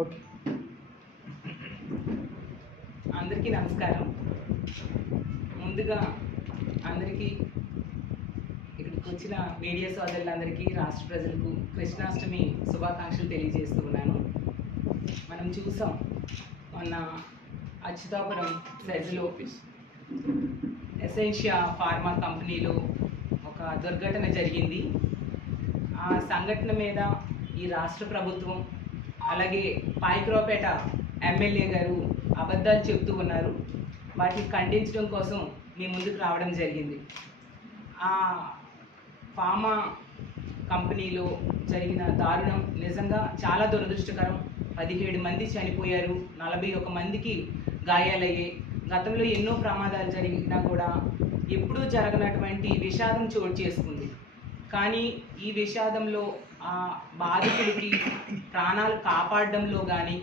Okay. అందరికీ నమస్కారం. ముందుగా అందరికీ ఇక్కడికి వచ్చిన మీడియా సోదరులందరికీ రాష్ట్ర ప్రజలకు కృష్ణాష్టమి శుభాకాంక్షలు తెలియజేస్తూ ఉన్నాను. మనం చూసాం మొన్న అచ్యుతాపురం సెజల్ ఎసెన్షియా ఫార్మా కంపెనీలో ఒక దుర్ఘటన జరిగింది. ఆ సంఘటన మీద ఈ రాష్ట్ర ప్రభుత్వం అలాగే పాయక్రోపేట ఎమ్మెల్యే గారు అబద్ధాలు చెబుతూ ఉన్నారు. వాటిని ఖండించడం కోసం మీ ముందుకు రావడం జరిగింది. ఆ ఫామా కంపెనీలో జరిగిన దారుణం నిజంగా చాలా దురదృష్టకరం. పదిహేడు మంది చనిపోయారు. నలభై ఒక మందికి గాయాలయ్యాయి. గతంలో ఎన్నో ప్రమాదాలు జరిగినా కూడా ఎప్పుడూ జరగనటువంటి విషాదం చోటు చేసుకుంది. కానీ ఈ విషాదంలో బాధితుడికి ప్రాణాలు కాపాడడంలో కానీ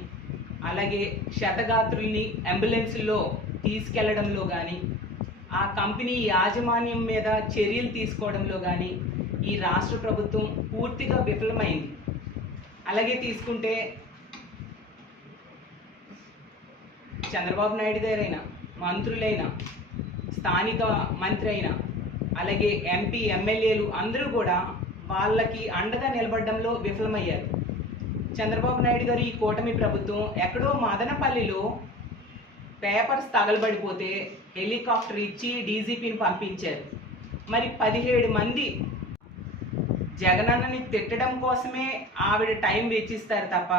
అలాగే క్షతగాత్రుల్ని అంబులెన్స్లో తీసుకెళ్ళడంలో కానీ ఆ కంపెనీ యాజమాన్యం మీద చర్యలు తీసుకోవడంలో కానీ ఈ రాష్ట్ర ప్రభుత్వం పూర్తిగా విఫలమైంది. అలాగే తీసుకుంటే చంద్రబాబు నాయుడు గారైనా మంత్రులైనా స్థానిక మంత్రి అయినా అలాగే ఎంపీ ఎమ్మెల్యేలు అందరూ కూడా వాళ్ళకి అండగా నిలబడడంలో విఫలమయ్యారు. చంద్రబాబు నాయుడు గారు ఈ కూటమి ప్రభుత్వం ఎక్కడో మదనపల్లిలో పేపర్స్ తగలబడిపోతే హెలికాప్టర్ ఇచ్చి డీజీపీని పంపించారు. మరి పదిహేడు మంది జగనన్నని తిట్టడం కోసమే ఆవిడ టైం వెచ్చిస్తారు తప్ప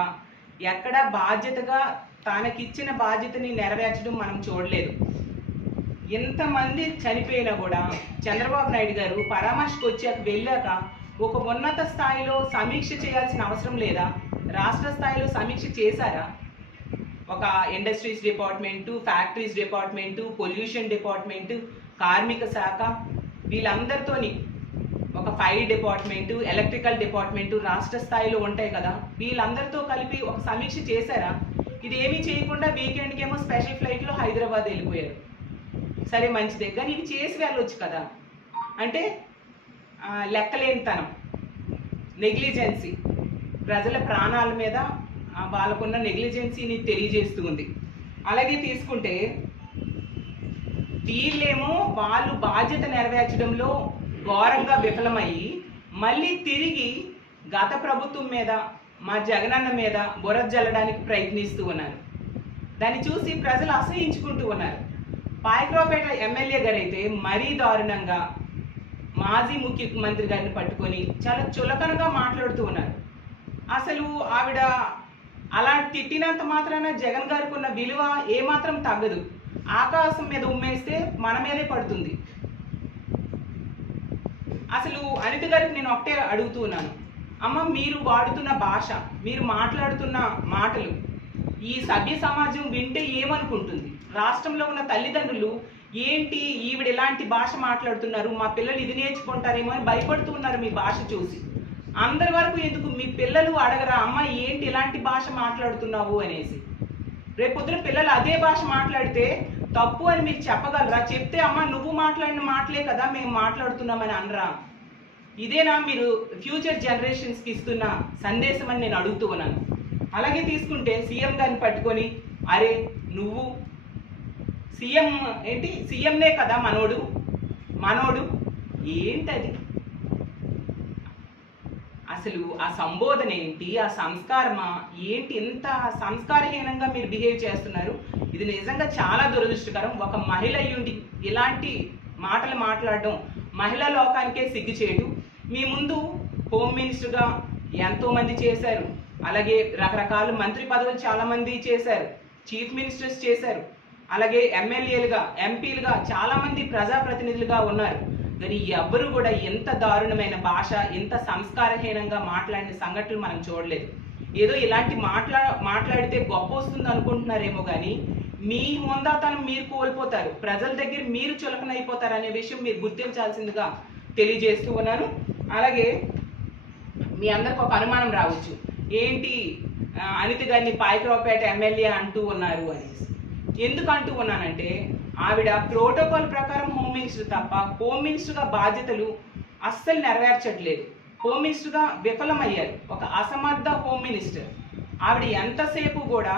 ఎక్కడ బాధ్యతగా తనకిచ్చిన బాధ్యతని నెరవేర్చడం మనం చూడలేదు. ఎంతమంది చనిపోయినా కూడా చంద్రబాబు నాయుడు గారు పరామర్శకు వచ్చాక వెళ్ళాక ఒక ఉన్నత స్థాయిలో సమీక్ష చేయాల్సిన అవసరం లేదా? రాష్ట్ర స్థాయిలో సమీక్ష చేశారా? ఒక industries department factories department pollution department కార్మిక శాఖ వీళ్ళందరితోని ఒక ఫైర్ డిపార్ట్మెంటు ఎలక్ట్రికల్ డిపార్ట్మెంటు రాష్ట్ర స్థాయిలో ఉంటాయి కదా? వీళ్ళందరితో కలిపి ఒక సమీక్ష చేశారా? ఇది ఏమీ చేయకుండా వీకెండ్కి ఏమో స్పెషల్ ఫ్లైట్లో హైదరాబాద్ వెళ్ళిపోయారు. సరే మంచిదే. కానీ ఇవి చేసి వెళ్ళొచ్చు కదా? అంటే లెక్కలేనితనం. నెగ్లిజెన్సీ. ప్రజల ప్రాణాల మీద వాళ్ళకున్న నెగ్లిజెన్సీని తెలియజేస్తుంది అలాగే తీసుకుంటే వీళ్ళేమో వాళ్ళు బాధ్యత నెరవేర్చడంలో ఘోరంగా విఫలమయ్యి మళ్ళీ తిరిగి గత ప్రభుత్వం మీద మా జగనన్న మీద బురద జల్లడానికి ప్రయత్నిస్తూ ఉన్నారు. దాన్ని చూసి ప్రజలు అసహించుకుంటూ ఉన్నారు. పాయక్రోపేట ఎమ్మెల్యే గారైతే అయితే మరీ దారుణంగా మాజీ ముఖ్యమంత్రి గారిని పట్టుకొని చాలా చులకనగా మాట్లాడుతూ ఉన్నారు. అసలు ఆవిడ అలా తిట్టినంత మాత్రాన జగన్ గారికి ఉన్న విలువ ఏమాత్రం తగ్గదు. ఆకాశం మీద ఉమ్మేస్తే మన మీదే పడుతుంది. అసలు అనిత గారికి నేను ఒకటే అడుగుతూ ఉన్నాను. అమ్మ మీరు వాడుతున్న భాష మీరు మాట్లాడుతున్న మాటలు ఈ సభ్య సమాజం వింటే ఏమనుకుంటుంది? రాష్ట్రంలో ఉన్న తల్లిదండ్రులు ఏంటి ఈవిడ ఎలాంటి భాష మాట్లాడుతున్నారు? మా పిల్లలు ఇది నేర్చుకుంటారేమో అని భయపడుతూ ఉన్నారు మీ భాష చూసి. అందరి వరకు ఎందుకు మీ పిల్లలు అడగరా అమ్మ ఏంటి ఇలాంటి భాష మాట్లాడుతున్నావు? అనేసి. రేపొద్దున పిల్లలు అదే భాష మాట్లాడితే తప్పు అని మీరు చెప్పగలరా? చెప్తే అమ్మ నువ్వు మాట్లాడిన మాటలే కదా మేము మాట్లాడుతున్నామని అనరా. ఇదేనా మీరు ఫ్యూచర్ జనరేషన్స్కి ఇస్తున్న సందేశం అని నేను అడుగుతూ ఉన్నాను. అలాగే తీసుకుంటే సీఎం గారిని పట్టుకొని అరే నువ్వు సీఎం ఏంటి? సీఎంనే కదా మనోడు. మనోడు ఏంటది? అసలు ఆ సంబోధన ఏంటి? ఆ సంస్కారమా? ఏంటి? ఎంత సంస్కారహీనంగా మీరు బిహేవ్ చేస్తున్నారు? ఇది నిజంగా చాలా దురదృష్టకరం. ఒక మహిళ అయ్యుండి ఇలాంటి మాటలు మాట్లాడడం మహిళా లోకానికే సిగ్గు చేయడు మీ ముందు హోమ్ మినిస్టర్గా ఎంతోమంది చేశారు. అలాగే రకరకాల మంత్రి పదవులు చాలామంది చేశారు. చీఫ్ మినిస్టర్స్ చేశారు. అలాగే ఎమ్మెల్యేలుగా ఎంపీలుగా చాలా మంది ప్రజాప్రతినిధులుగా ఉన్నారు. మరి ఎవ్వరు కూడా ఎంత దారుణమైన భాష ఎంత సంస్కారహీనంగా మాట్లాడిన సంఘటనలు మనం చూడలేదు. ఏదో ఇలాంటి మాట్లా మాట్లాడితే గొప్ప వస్తుంది అనుకుంటున్నారేమో కానీ మీ హోందాతనం మీరు కోల్పోతారు. ప్రజల దగ్గర మీరు చులకనైపోతారు అనే విషయం మీరు గుర్తించాల్సిందిగా తెలియజేస్తూ ఉన్నాను. అలాగే మీ అందరికి ఒక అనుమానం రావచ్చు. ఏంటి అనిత గారిని పాయకరావుపేట ఎమ్మెల్యే అంటూ ఉన్నారు అనేసి. ఎందుకు అంటూ ఉన్నానంటే ఆవిడ ప్రోటోకాల్ ప్రకారం హోమ్ మినిస్టర్ తప్ప హోమ్ మినిస్టర్గా బాధ్యతలు అస్సలు నెరవేర్చట్లేదు. హోమ్ మినిస్టర్గా విఫలమయ్యారు. ఒక అసమర్థ హోమ్ మినిస్టర్. ఆవిడ ఎంతసేపు కూడా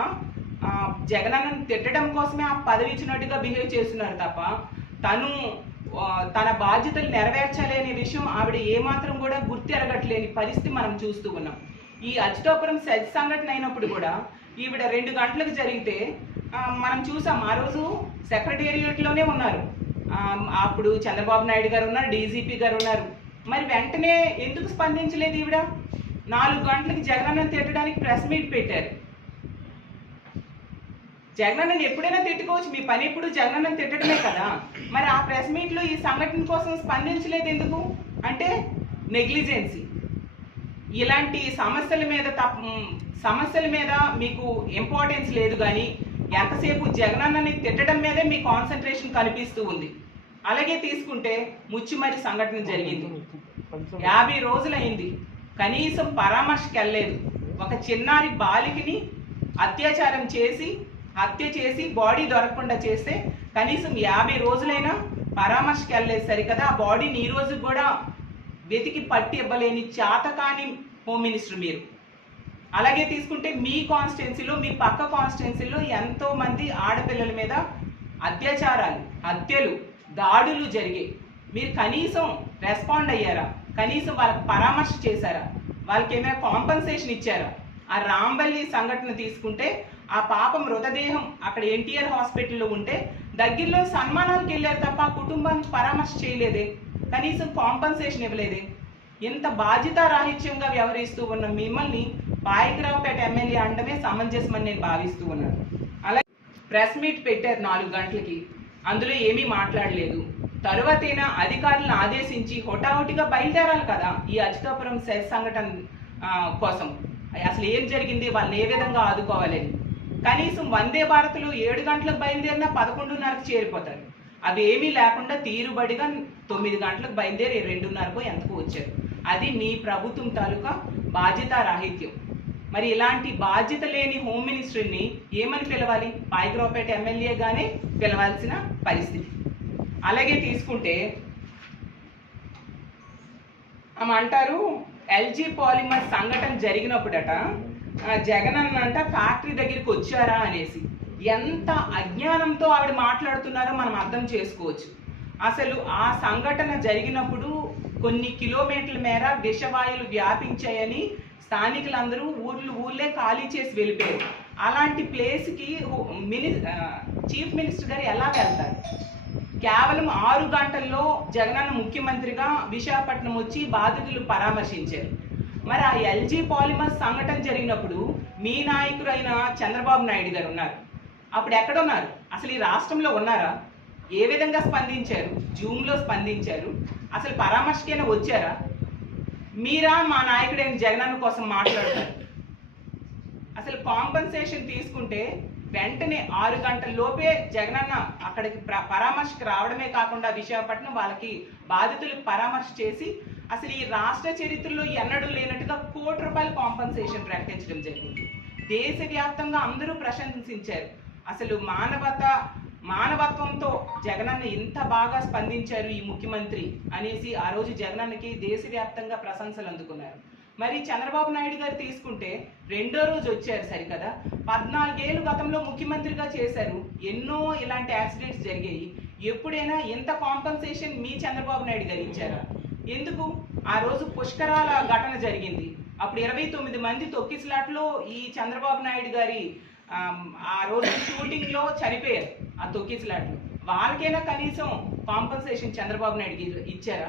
జగనన్నను తిట్టడం కోసమే ఆ పదవి ఇచ్చినట్టుగా బిహేవ్ చేస్తున్నారు తప్ప తను తన బాధ్యతలు నెరవేర్చలేని విషయం ఆవిడ ఏమాత్రం కూడా గుర్తెరగట్లేని పరిస్థితి మనం చూస్తూ ఉన్నాం. ఈ అచ్యుతాపురం సజ్ సంఘటన అయినప్పుడు కూడా ఈవిడ రెండు గంటలకు జరిగితే మనం చూసాం ఆ రోజు సెక్రటేరియట్లోనే ఉన్నారు. అప్పుడు చంద్రబాబు నాయుడు గారు ఉన్నారు డీజీపీ గారు ఉన్నారు. మరి వెంటనే ఎందుకు స్పందించలేదు ఈవిడ? నాలుగు గంటలకు జగనన్న తిట్టడానికి ప్రెస్ మీట్ పెట్టారు. జగనన్నని ఎప్పుడైనా తిట్టుకోవచ్చు మీ పని ఎప్పుడు జగనన్నని తిట్టడమే కదా. మరి ఆ ప్రెస్ మీట్లో ఈ సంఘటన కోసం స్పందించలేదు ఎందుకు? అంటే నెగ్లిజెన్సీ. ఇలాంటి సమస్యల మీద తప్ప సమస్యల మీద మీకు ఇంపార్టెన్స్ లేదు కానీ ఎంతసేపు జగనన్నని తిట్టడం మీదే మీ కాన్సన్ట్రేషన్ కనిపిస్తూ ఉంది. అలాగే తీసుకుంటే ముచ్చిమరి సంఘటన జరిగింది. యాభై రోజులైంది. కనీసం పరామర్శకి వెళ్ళలేదు ఒక చిన్నారి బాలికని అత్యాచారం చేసి హత్య చేసి బాడీ దొరకకుండా చేస్తే కనీసం యాభై రోజులైనా పరామర్శకి వెళ్ళలేదు సరికదా. ఆ బాడీని ఈ రోజు కూడా వెతికి పట్టి ఇవ్వలేని చేతకాని హోమ్ మినిస్టర్ మీరు. అలాగే తీసుకుంటే మీ కాన్స్టిట్యున్సీలో మీ పక్క కాన్స్టిట్యున్సీలో ఎంతో మంది ఆడపిల్లల మీద అత్యాచారాలు హత్యలు దాడులు జరిగాయి. మీరు కనీసం రెస్పాండ్ అయ్యారా? కనీసం వాళ్ళకి పరామర్శ చేశారా? వాళ్ళకి ఏమైనా కాంపన్సేషన్ ఇచ్చారా? ఆ రాంబల్లి సంఘటన తీసుకుంటే ఆ పాప మృతదేహం అక్కడ ఎన్టీఆర్ హాస్పిటల్లో ఉంటే దగ్గరలో సన్మానానికి వెళ్ళారు తప్ప ఆ కుటుంబానికి పరామర్శ చేయలేదే. కనీసం కాంపన్సేషన్ ఇవ్వలేదే. ఇంత బాధ్యతారాహిత్యంగా వ్యవహరిస్తూ ఉన్న మిమ్మల్ని పాయకరావుపేట ఎమ్మెల్యే అండమే సమంజసమని నేను భావిస్తూ ఉన్నాను. అలాగే ప్రెస్ మీట్ పెట్టారు నాలుగు గంటలకి. అందులో ఏమీ మాట్లాడలేదు. తరువాతైనా అధికారులను ఆదేశించి హోటాహోటిగా బయలుదేరాలి కదా ఈ అచ్యుతాపురం సెస్ సంఘటన కోసం. అసలు ఏం జరిగింది? వాళ్ళని ఏ విధంగా ఆదుకోవాలని. కనీసం వందే భారత్లో ఏడు గంటలకు బయలుదేరినా పదకొండున్నరకు చేరిపోతారు. అవి ఏమీ లేకుండా తీరుబడిగా తొమ్మిది గంటలకు బయలుదేరి రెండున్నరకు ఎంతకు వచ్చారు. అది మీ ప్రభుత్వం తాలూకా బాధ్యత రాహిత్యం. మరి ఇలాంటి బాధ్యత లేని హోమ్ మినిస్టర్ని ఏమని పిలవాలి? పాయకరావుపేట ఎమ్మెల్యేగానే పిలవాల్సిన పరిస్థితి. అలాగే తీసుకుంటే ఆమె అంటారు ఎల్జీ పాలిమర్ సంఘటన జరిగినప్పుడట జగన్ అన్నంట ఫ్యాక్టరీ దగ్గరికి వచ్చారా అనేసి. ఎంత అజ్ఞానంతో ఆవిడ మాట్లాడుతున్నారో మనం అర్థం చేసుకోవచ్చు. అసలు ఆ సంఘటన జరిగినప్పుడు కొన్ని కిలోమీటర్ల మేర విషవాయులు వ్యాపించాయని స్థానికులందరూ ఊర్లు ఊళ్ళే ఖాళీ చేసి వెళ్ళిపోయారు. అలాంటి ప్లేస్కి మిని చీఫ్ మినిస్టర్ గారు ఎలా వెళ్తారు? కేవలం ఆరు గంటల్లో జగనన్న ముఖ్యమంత్రిగా విశాఖపట్నం వచ్చి బాధితులు పరామర్శించారు. మరి ఆ ఎల్జీ పాలిమర్ సంఘటన జరిగినప్పుడు మీ నాయకుడైన చంద్రబాబు నాయుడు గారు ఉన్నారు. అప్పుడు ఎక్కడ ఉన్నారు అసలు ఈ రాష్ట్రంలో ఉన్నారా? ఏ విధంగా స్పందించారు? జూమ్లో స్పందించారు? అసలు పరామర్శకైనా వచ్చారా? మీరా మా నాయకుడైన జగనన్న కోసం మాట్లాడతారు. అసలు కాంపన్సేషన్ తీసుకుంటే వెంటనే ఆరు గంటల లోపే జగనన్న అక్కడికి పరామర్శకు రావడమే కాకుండా విశాఖపట్నం వాళ్ళకి బాధితులకు పరామర్శ చేసి అసలు ఈ రాష్ట్ర చరిత్రలో ఎన్నడూ లేనట్టుగా కోటి రూపాయల కాంపన్సేషన్ ప్రకటించడం జరిగింది. దేశవ్యాప్తంగా అందరూ ప్రశంసించారు. అసలు మానవత మానవత్వంతో జగనన్న ఇంత బాగా స్పందించారు ఈ ముఖ్యమంత్రి అనేసి ఆ రోజు జగనన్నకి దేశవ్యాప్తంగా ప్రశంసలు అందుకున్నారు. మరి చంద్రబాబు నాయుడు గారు తీసుకుంటే రెండో రోజు వచ్చారు సరికదా? పద్నాలుగేళ్ళు గతంలో ముఖ్యమంత్రిగా చేశారు. ఎన్నో ఇలాంటి యాక్సిడెంట్స్ జరిగాయి. ఎప్పుడైనా ఎంత కాంపన్సేషన్ మీ చంద్రబాబు నాయుడు గారు ఇచ్చారా? ఎందుకు? ఆ రోజు పుష్కరాల ఘటన జరిగింది. అప్పుడు ఇరవై తొమ్మిది మంది తొక్కిసలాట్లో ఈ చంద్రబాబు నాయుడు గారి ఆ రోజు షూటింగ్లో చనిపోయారు ఆ తొక్కిసలాట్లు వాళ్ళకైనా కనీసం కాంపన్సేషన్ చంద్రబాబు నాయుడుకి ఇచ్చారా?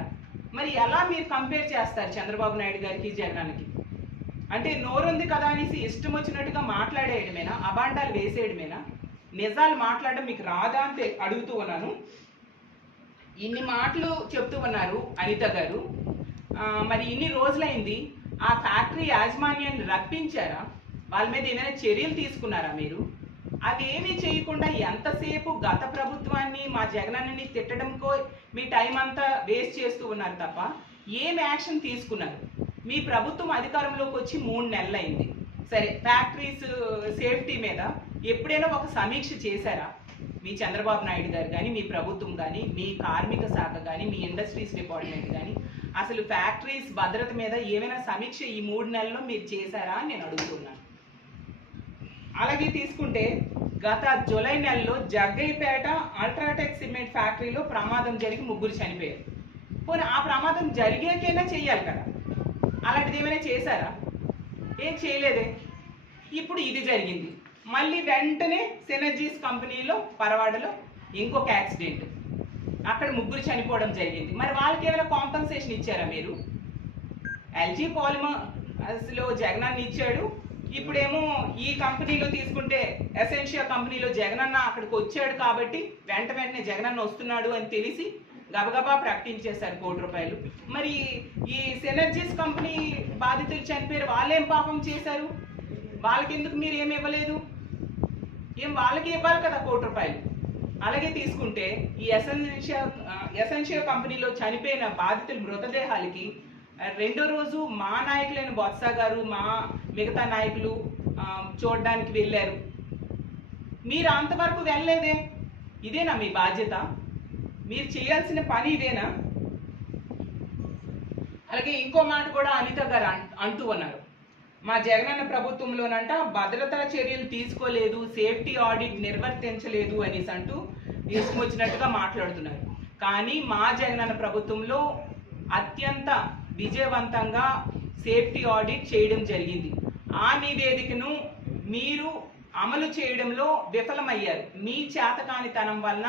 మరి ఎలా మీరు కంపేర్ చేస్తారు చంద్రబాబు నాయుడు గారికి జగనానికి అంటే నోరుంది కదా అనేసి ఇష్టం వచ్చినట్టుగా మాట్లాడేయడమేనా? అబాండాలు వేసేయడమేనా? నిజాలు మాట్లాడడం మీకు రాదా అని అడుగుతూ ఉన్నాను. ఇన్ని మాటలు చెప్తూ ఉన్నారు అనిత గారు. మరి ఇన్ని రోజులైంది. ఆ ఫ్యాక్టరీ యాజమాన్యాన్ని రప్పించారా? వాళ్ళ మీద ఏమైనా చర్యలు తీసుకున్నారా మీరు? అవేమీ ఏమీ చేయకుండా ఎంతసేపు గత ప్రభుత్వాన్ని మా జగనన్నని తిట్టడంకో మీ టైం అంతా వేస్ట్ చేస్తూ ఉన్నారు తప్ప ఏం యాక్షన్ తీసుకున్నారు? మీ ప్రభుత్వం అధికారంలోకి వచ్చి మూడు నెలలైంది. సరే ఫ్యాక్టరీస్ సేఫ్టీ మీద ఎప్పుడైనా ఒక సమీక్ష చేశారా? మీ చంద్రబాబు నాయుడు గారు కానీ మీ ప్రభుత్వం కానీ మీ కార్మిక శాఖ కానీ మీ ఇండస్ట్రీస్ డిపార్ట్మెంట్ కానీ అసలు ఫ్యాక్టరీస్ భద్రత మీద ఏమైనా సమీక్ష ఈ మూడు నెలల్లో మీరు చేశారా అని నేను అడుగుతున్నాను. అలాగే తీసుకుంటే గత జూలై నెలలో జగ్గైపేట అల్ట్రాటెక్ సిమెంట్ ఫ్యాక్టరీలో ప్రమాదం జరిగి ముగ్గురు చనిపోయారు. పోనీ ఆ ప్రమాదం జరిగాకైనా చేయాలి కదా? అలాంటిది ఏమైనా చేశారా? ఏం చేయలేదే. ఇప్పుడు ఇది జరిగింది. మళ్ళీ వెంటనే సెనర్జీస్ కంపెనీలో పరవాడలో ఇంకొక యాక్సిడెంట్. అక్కడ ముగ్గురు చనిపోవడం జరిగింది. మరి వాళ్ళకి ఏమైనా కాంపన్సేషన్ ఇచ్చారా మీరు? ఎల్జీ పాలిమర్స్లో జగనాన్ని ఇచ్చాడు. ఇప్పుడేమో ఈ కంపెనీలో తీసుకుంటే ఎసెన్షియా కంపెనీలో జగనన్న అక్కడికి వచ్చాడు కాబట్టి వెంట వెంటనే జగనన్న వస్తున్నాడు అని తెలిసి గబగబా ప్రకటించేశారు కోటి రూపాయలు. మరి ఈ సెనర్జీస్ కంపెనీ బాధితులు చనిపోయారు వాళ్ళేం పాపం చేశారు? వాళ్ళకి ఎందుకు మీరు ఏమి ఇవ్వలేదు? ఏం వాళ్ళకి ఇవ్వాలి కదా కోటి రూపాయలు? అలాగే తీసుకుంటే ఈ ఎసెన్షియా ఎసెన్షియా కంపెనీలో చనిపోయిన బాధితుల మృతదేహాలకి రెండో రోజు మా నాయకులైన బొత్స గారు మా మిగతా నాయకులు చూడడానికి వెళ్ళారు. మీరు అంతవరకు వెళ్ళలేదే? ఇదేనా మీ బాధ్యత? మీరు చేయాల్సిన పని ఇదేనా? అలాగే ఇంకో మాట కూడా అనిత గారు అంటూ ఉన్నారు. మా జగనన్న ప్రభుత్వంలోనంట భద్రతా చర్యలు తీసుకోలేదు సేఫ్టీ ఆడిట్ నిర్వర్తించలేదు అనేసి అంటూ తీసుకొచ్చినట్టుగా మాట్లాడుతున్నారు. కానీ మా జగనన్న ప్రభుత్వంలో అత్యంత విజయవంతంగా సేఫ్టీ ఆడిట్ చేయడం జరిగింది. ఆ నివేదికను మీరు అమలు చేయడంలో విఫలమయ్యారు. మీ చేతకానితనం వలన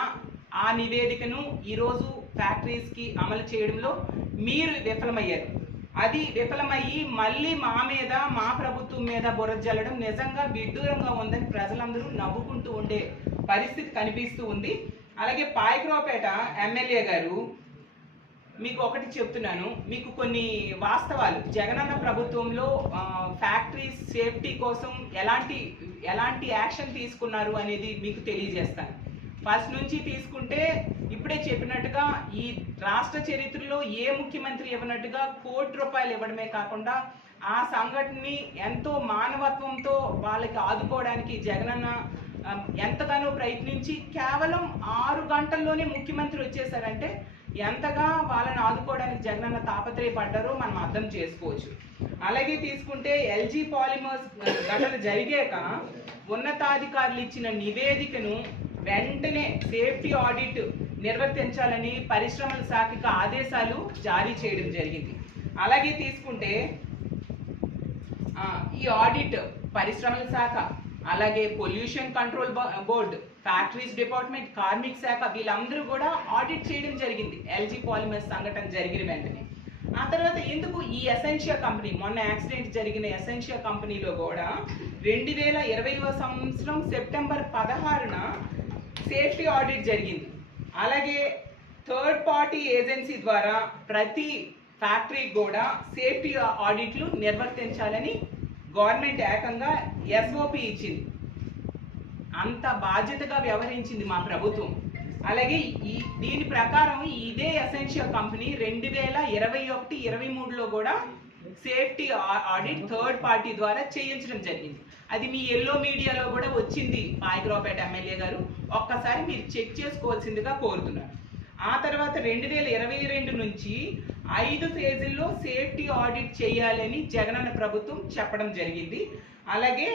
ఆ నివేదికను ఈరోజు ఫ్యాక్టరీస్కి అమలు చేయడంలో మీరు విఫలమయ్యారు. అది విఫలమయ్యి మళ్ళీ మా మీద మా ప్రభుత్వం మీద బురద జల్లడం నిజంగా విడ్డూరంగా ఉందని ప్రజలందరూ నవ్వుకుంటూ ఉండే పరిస్థితి కనిపిస్తూ ఉంది. అలాగే పాయక్రోపేట ఎమ్మెల్యే గారు మీకు ఒకటి చెప్తున్నాను. మీకు కొన్ని వాస్తవాలు. జగనన్న ప్రభుత్వంలో ఫ్యాక్టరీస్ సేఫ్టీ కోసం ఎలాంటి ఎలాంటి యాక్షన్ తీసుకున్నారు అనేది మీకు తెలియజేస్తాను. ఫస్ట్ నుంచి తీసుకుంటే ఇప్పుడే చెప్పినట్టుగా ఈ రాష్ట్ర చరిత్రలో ఏ ముఖ్యమంత్రి ఇవ్వనట్టుగా కోటి రూపాయలు ఇవ్వడమే కాకుండా ఆ సంఘటనని ఎంతో మానవత్వంతో వాళ్ళకి ఆదుకోవడానికి జగనన్న ఎంతగానో ప్రయత్నించి కేవలం ఆరు గంటల్లోనే ముఖ్యమంత్రి వచ్చేసారంటే ఎంతగా వాళ్ళని ఆదుకోవడానికి జగనన్న తాపత్రయపడ్డారో మనం అర్థం చేసుకోవచ్చు. అలాగే తీసుకుంటే ఎల్జీ పాలిమర్స్ ఘటన జరిగాక ఉన్నతాధికారులు ఇచ్చిన నివేదికను వెంటనే సేఫ్టీ ఆడిట్ నిర్వర్తించాలని పరిశ్రమల శాఖకి ఆదేశాలు జారీ చేయడం జరిగింది. అలాగే తీసుకుంటే ఈ ఆడిట్ పరిశ్రమల శాఖ అలాగే pollution control board factories department కార్మిక శాఖ వీళ్ళందరూ కూడా ఆడిట్ చేయడం జరిగింది. ఎల్జీ పాలిమర్స్ సంఘటన జరిగిన వెంటనే. ఆ తర్వాత ఎందుకు ఈ ఎసెన్షియా కంపెనీ మొన్న యాక్సిడెంట్ జరిగిన ఎసెన్షియా కంపెనీలో కూడా రెండు వేల ఇరవైవ సంవత్సరం సెప్టెంబర్ పదహారున సేఫ్టీ ఆడిట్ జరిగింది. అలాగే థర్డ్ పార్టీ ఏజెన్సీ ద్వారా ప్రతి ఫ్యాక్టరీకి కూడా సేఫ్టీ ఆడిట్లు నిర్వర్తించాలని గవర్నమెంట్ ఏకంగా ఎస్ఓపి ఇచ్చింది. అంత బాధ్యతగా వ్యవహరించింది మా ప్రభుత్వం. అలాగే ఈ దీని ప్రకారం ఇదే ఎసెన్షియల్ కంపెనీ రెండు వేల ఇరవై ఒకటి ఇరవై మూడులో కూడా సేఫ్టీ ఆడిట్ థర్డ్ పార్టీ ద్వారా చేయించడం జరిగింది. అది మీ ఎల్లో మీడియాలో కూడా వచ్చింది పాయకరావుపేట ఎమ్మెల్యే గారు. ఒక్కసారి మీరు చెక్ చేసుకోవాల్సిందిగా కోరుతున్నారు ఆ తర్వాత రెండు వేల ఇరవై రెండు నుంచి ఐదు ఫేజుల్లో సేఫ్టీ ఆడిట్ చేయాలని జగనన్న ప్రభుత్వం చెప్పడం జరిగింది. అలాగే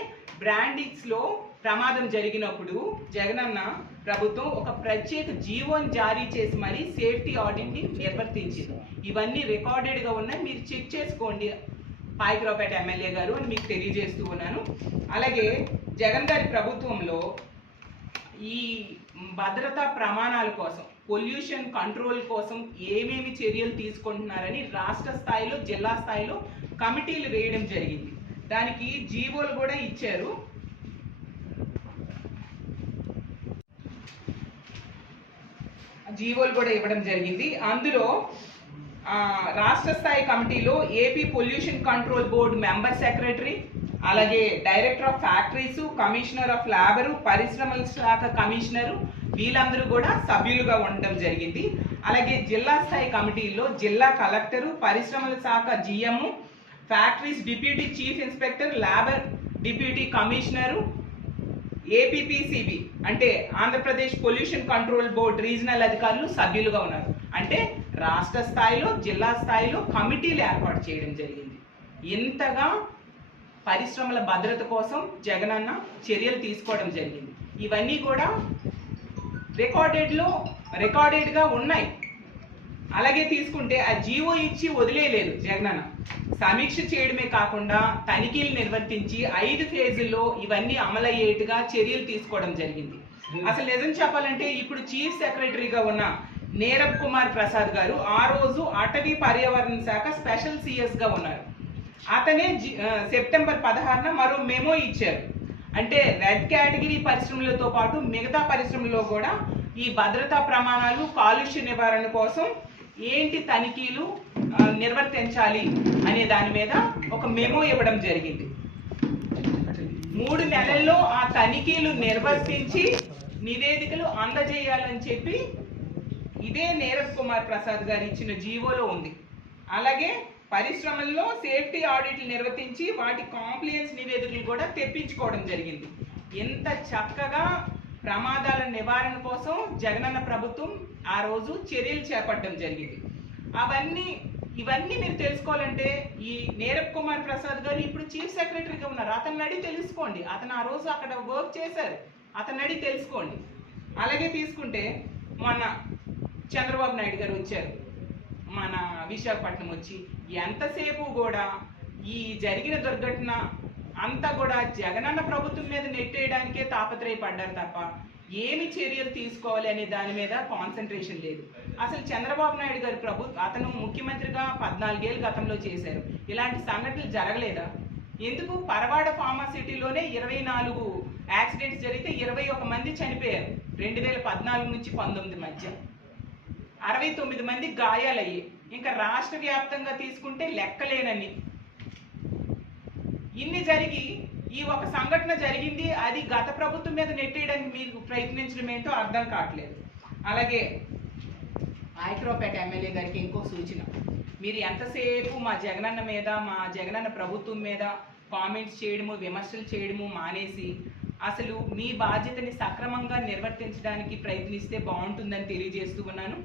బ్రాండిక్స్లో ప్రమాదం జరిగినప్పుడు జగనన్న ప్రభుత్వం ఒక ప్రత్యేక జీవోని జారీ చేసి మరీ సేఫ్టీ ఆడిట్ని నిర్వర్తించింది. ఇవన్నీ రికార్డెడ్గా ఉన్నాయి. మీరు చెక్ చేసుకోండి. పాయకరావుపేట ఎమ్మెల్యే గారు అని మీకు తెలియజేస్తూ ఉన్నాను. అలాగే జగన్ గారి ప్రభుత్వంలో ఈ భద్రతా ప్రమాణాల కోసం పొల్యూషన్ కంట్రోల్ కోసం ఏమేమి చర్యలు తీసుకుంటున్నారని రాష్ట్ర స్థాయిలో జిల్లా స్థాయిలో కమిటీలు వేయడం జరిగింది. దానికి జీవోలు కూడా ఇచ్చారు. జీవోలు కూడా ఇవ్వడం జరిగింది. అందులో రాష్ట్ర స్థాయి కమిటీలో AP pollution control board member secretary అలాగే director of factories commissioner of labour పరిశ్రమల శాఖ కమిషనరు వీళ్ళందరూ కూడా సభ్యులుగా ఉండటం జరిగింది. అలాగే జిల్లా స్థాయి కమిటీలో జిల్లా కలెక్టరు పరిశ్రమల శాఖ GM factories deputy chief inspector labour deputy commissioner APPCB అంటే Andhra Pradesh pollution control board regional అధికారులు సభ్యులుగా ఉన్నారు. అంటే రాష్ట్ర స్థాయిలో జిల్లా స్థాయిలో కమిటీలు ఏర్పాటు చేయడం జరిగింది. ఇంతగా పరిశ్రమల భద్రత కోసం జగనన్న చర్యలు తీసుకోవడం జరిగింది. ఇవన్నీ కూడా రికార్డెడ్లో రికార్డెడ్గా ఉన్నాయి. అలాగే తీసుకుంటే ఆ జీవో ఇచ్చి వదిలేయలేదు జగనన్న. సమీక్ష చేయడమే కాకుండా తనిఖీలు నిర్వర్తించి ఐదు ఫేజుల్లో ఇవన్నీ అమలయ్యేట్టుగా చర్యలు తీసుకోవడం జరిగింది. అసలు నిజం చెప్పాలంటే ఇప్పుడు చీఫ్ సెక్రటరీగా ఉన్న నీరబ్ కుమార్ ప్రసాద్ గారు ఆ రోజు అటవీ పర్యావరణ శాఖ స్పెషల్ సిఎస్గా ఉన్నారు. అతనే జి- సెప్టెంబర్ పదహారున మరో మెమో ఇచ్చారు. అంటే రెడ్ కేటగిరీ పరిశ్రమలతో పాటు మిగతా పరిశ్రమల్లో కూడా ఈ భద్రతా ప్రమాణాలు కాలుష్య నివారణ కోసం ఏంటి తనిఖీలు నిర్వర్తించాలి అనే దాని మీద ఒక మెమో ఇవ్వడం జరిగింది. మూడు నెలల్లో ఆ తనిఖీలు నిర్వర్తించి నివేదికలు అందజేయాలని చెప్పి ఇదే నీరజ్ కుమార్ ప్రసాద్ గారు ఇచ్చిన జీవోలో ఉంది. అలాగే పరిశ్రమల్లో సేఫ్టీ ఆడిట్లు నిర్వర్తించి వాటి కాంప్లియన్స్ నివేదికలు కూడా తెప్పించుకోవడం జరిగింది. ఎంత చక్కగా ప్రమాదాల నివారణ కోసం జగనన్న ప్రభుత్వం ఆ రోజు చర్యలు చేపట్టడం జరిగింది. అవన్నీ ఇవన్నీ మీరు తెలుసుకోవాలంటే ఈ నీరబ్ కుమార్ ప్రసాద్ గారు ఇప్పుడు చీఫ్ సెక్రటరీగా ఉన్నారు. అతను అడిగి తెలుసుకోండి. అతను ఆ రోజు అక్కడ వర్క్ చేశారు. అతను అడిగి తెలుసుకోండి. అలాగే తీసుకుంటే మొన్న చంద్రబాబు నాయుడు గారు వచ్చారు. మన విశాఖపట్నం వచ్చి ఎంతసేపు కూడా ఈ జరిగిన దుర్ఘటన అంతా కూడా జగనన్న ప్రభుత్వం మీద నెట్టేయడానికే తాపత్రయపడ్డారు తప్ప ఏమి చర్యలు తీసుకోవాలి అనే దాని మీద కాన్సన్ట్రేషన్ లేదు. అసలు చంద్రబాబు నాయుడు గారు ప్రభు అతను ముఖ్యమంత్రిగా పద్నాలుగేళ్ళు గతంలో చేశారు. ఇలాంటి సంఘటనలు జరగలేదా? ఎందుకు? పరవాడ ఫార్మాసిటీలోనే ఇరవై నాలుగు యాక్సిడెంట్స్ జరిగితే ఇరవై ఒక మంది చనిపోయారు. రెండు వేల పద్నాలుగు నుంచి పంతొమ్మిది మధ్య. అరవై తొమ్మిది మంది గాయాలయ్యాయి ఇంకా రాష్ట్ర వ్యాప్తంగా తీసుకుంటే లెక్కలేనని ఇన్ని జరిగి ఈ ఒక సంఘటన జరిగింది అది గత ప్రభుత్వం మీద నెట్టేయడానికి మీరు ప్రయత్నించడం ఏంటో అర్థం కావట్లేదు. అలాగే ఐక్రోపేట ఎమ్మెల్యే గారికి ఇంకో సూచన. మీరు ఎంతసేపు మా జగనన్న మీద మా జగనన్న ప్రభుత్వం మీద కామెంట్స్ చేయడము విమర్శలు చేయడము మానేసి అసలు మీ బాధ్యతని సక్రమంగా నిర్వర్తించడానికి ప్రయత్నిస్తే బాగుంటుందని తెలియజేస్తూ ఉన్నాను.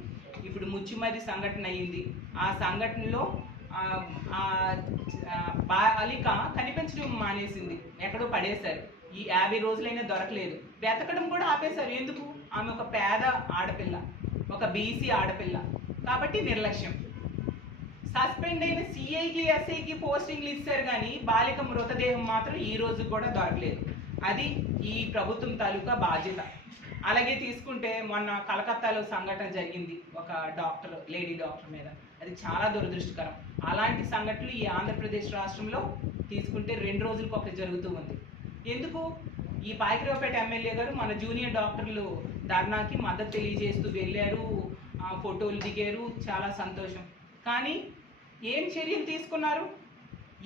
ఇప్పుడు ముచ్చుమరి సంఘటన అయ్యింది ఆ సంఘటనలో బాలిక కనిపించడం మానేసింది. ఎక్కడో పడేశారు. ఈ యాభై రోజులైనా దొరకలేదు. వెతకడం కూడా ఆపేశారు. ఎందుకు? ఆమె ఒక పేద ఆడపిల్ల. ఒక బీసీ ఆడపిల్ల. కాబట్టి నిర్లక్ష్యం. సస్పెండ్ అయిన సిఐకి ఎస్ఐకి పోస్టింగ్లు ఇస్తారు కానీ బాలిక మృతదేహం మాత్రం ఈ రోజు కూడా దొరకలేదు. అది ఈ ప్రభుత్వం తాలూకా బాధ్యత. అలాగే తీసుకుంటే మొన్న కలకత్తాలో సంఘటన జరిగింది. ఒక డాక్టర్ లేడీ డాక్టర్ మీద. అది చాలా దురదృష్టకరం. అలాంటి సంఘటనలు ఈ ఆంధ్రప్రదేశ్ రాష్ట్రంలో తీసుకుంటే రెండు రోజులకు ఒకటి జరుగుతూ ఉంది. ఎందుకు? ఈ పాయకరావుపేట ఎమ్మెల్యే గారు మన జూనియర్ డాక్టర్లు ధర్నాకి మద్దతు తెలియజేస్తూ వెళ్ళారు ఫోటోలు దిగారు. చాలా సంతోషం. కానీ ఏం చర్యలు తీసుకున్నారు?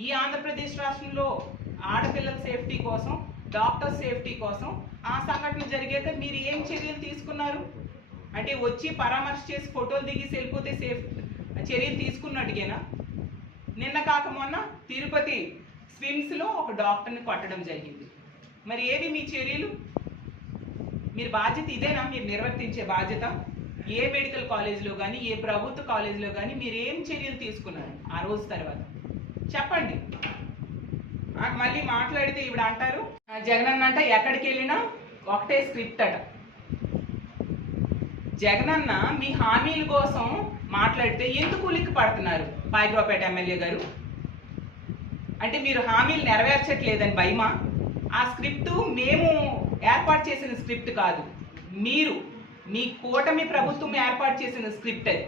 ఈ ఆంధ్రప్రదేశ్ రాష్ట్రంలో ఆడపిల్లల సేఫ్టీ కోసం డాక్టర్ సేఫ్టీ కోసం ఆ సంఘటన జరిగాక మీరు ఏం చర్యలు తీసుకున్నారు? అంటే వచ్చి పరామర్శ చేసి ఫోటోలు దిగి వెళ్ళిపోతే సేఫ్ చర్యలు తీసుకున్నట్టుగేనా? నిన్న కాక మొన్న తిరుపతి స్విమ్స్లో ఒక డాక్టర్ని కొట్టడం జరిగింది. మరి ఏవి మీ చర్యలు? మీరు బాధ్యత ఇదేనా? మీరు నిర్వర్తించే బాధ్యత? ఏ మెడికల్ కాలేజ్లో కానీ ఏ ప్రభుత్వ కాలేజ్లో కానీ మీరు ఏం చర్యలు తీసుకున్నారు ఆ రోజు తర్వాత? చెప్పండి. నాకు మళ్ళీ మాట్లాడితే ఇవిడ అంటారు జగన్ అన్న అంట ఎక్కడికి వెళ్ళినా ఒకటే స్క్రిప్ట్ అట. జగనన్న మీ హామీల కోసం మాట్లాడితే ఎందుకు ఉలిక్కి పడుతున్నారు? పాయగ్రాపేట ఎమ్మెల్యే గారు. అంటే మీరు హామీలు నెరవేర్చట్లేదని భయమా? ఆ స్క్రిప్ట్ మేము ఏర్పాటు చేసిన స్క్రిప్ట్ కాదు. మీరు మీ కూటమి ప్రభుత్వం ఏర్పాటు చేసిన స్క్రిప్ట్ అది.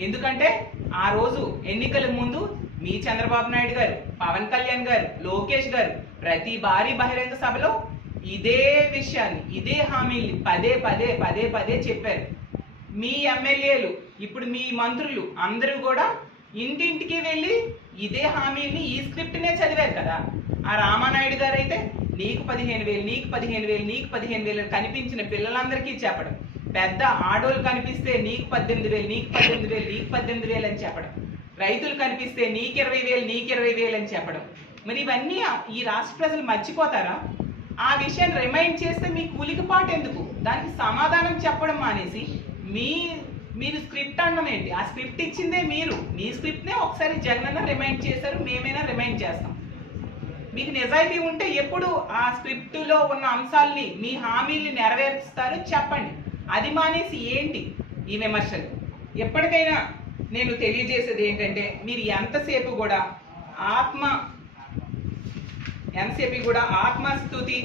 ఎందుకంటే ఆ రోజు ఎన్నికల ముందు మీ చంద్రబాబు నాయుడు గారు పవన్ కళ్యాణ్ గారు లోకేష్ గారు ప్రతి భారీ బహిరంగ సభలో ఇదే విషయాన్ని ఇదే హామీల్ని పదే పదే పదే పదే చెప్పారు. మీ ఎమ్మెల్యేలు ఇప్పుడు మీ మంత్రులు అందరూ కూడా ఇంటింటికి వెళ్ళి ఇదే హామీని ఈ స్క్రిప్ట్నే చదివారు కదా. ఆ రామానాయుడు గారు అయితే నీకు పదిహేను వేలు నీకు పదిహేను వేలు నీకు పదిహేను వేలు కనిపించిన పిల్లలందరికీ చెప్పడం. పెద్ద ఆడోళ్ళు కనిపిస్తే నీకు పద్దెనిమిది వేలు నీకు పద్దెనిమిది వేలు నీకు పద్దెనిమిది వేలు అని చెప్పడం. రైతులు కనిపిస్తే నీకు ఇరవై వేలు నీకు ఇరవై వేలు అని చెప్పడం. మరి ఇవన్నీ ఈ రాష్ట్ర ప్రజలు మర్చిపోతారా? ఆ విషయాన్ని రిమైండ్ చేస్తే మీ కూలికి పాటు ఎందుకు దానికి సమాధానం చెప్పడం మానేసి మీ మీరు స్క్రిప్ట్ అనడం ఏంటి? ఆ స్క్రిప్ట్ ఇచ్చిందే మీరు. మీ స్క్రిప్ట్నే ఒకసారి జగనన్న రిమైండ్ చేశారు మేమైనా రిమైండ్ చేస్తాం. మీకు నిజాయితీ ఉంటే ఎప్పుడు ఆ స్క్రిప్టులో ఉన్న అంశాలని మీ హామీల్ని నెరవేరుస్తారో చెప్పండి. అది మానేసి ఏంటి ఈ విమర్శలు? ఎప్పటికైనా నేను తెలియజేసేది ఏంటంటే మీరు ఎంతసేపు కూడా ఆత్మ ఎంతసేపు కూడా ఆత్మస్థుతి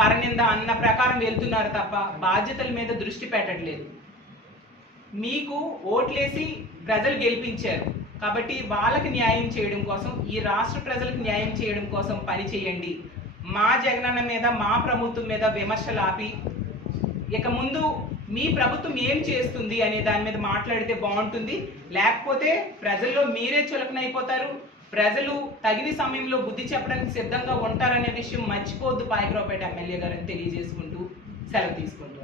పరనింద అన్న ప్రకారం వెళ్తున్నారు తప్ప బాధ్యతల మీద దృష్టి పెట్టట్లేదు. మీకు ఓట్లేసి ప్రజలు గెలిపించారు. కాబట్టి వాళ్ళకి న్యాయం చేయడం కోసం ఈ రాష్ట్ర ప్రజలకు న్యాయం చేయడం కోసం పని చేయండి. మా జగనన్న మీద మా ప్రభుత్వం మీద విమర్శలు ఆపి ఇక ముందు మీ ప్రభుత్వం ఏం చేస్తుంది అనే దాని మీద మాట్లాడితే బాగుంటుంది. లేకపోతే ప్రజల్లో మీరే చులకనైపోతారు. ప్రజలు తగిన సమయంలో బుద్ధి చెప్పడానికి సిద్ధంగా ఉంటారనే విషయం మర్చిపోవద్దు పాయకరావుపేట ఎమ్మెల్యే గారిని తెలియజేసుకుంటూ సెలవు తీసుకుంటూ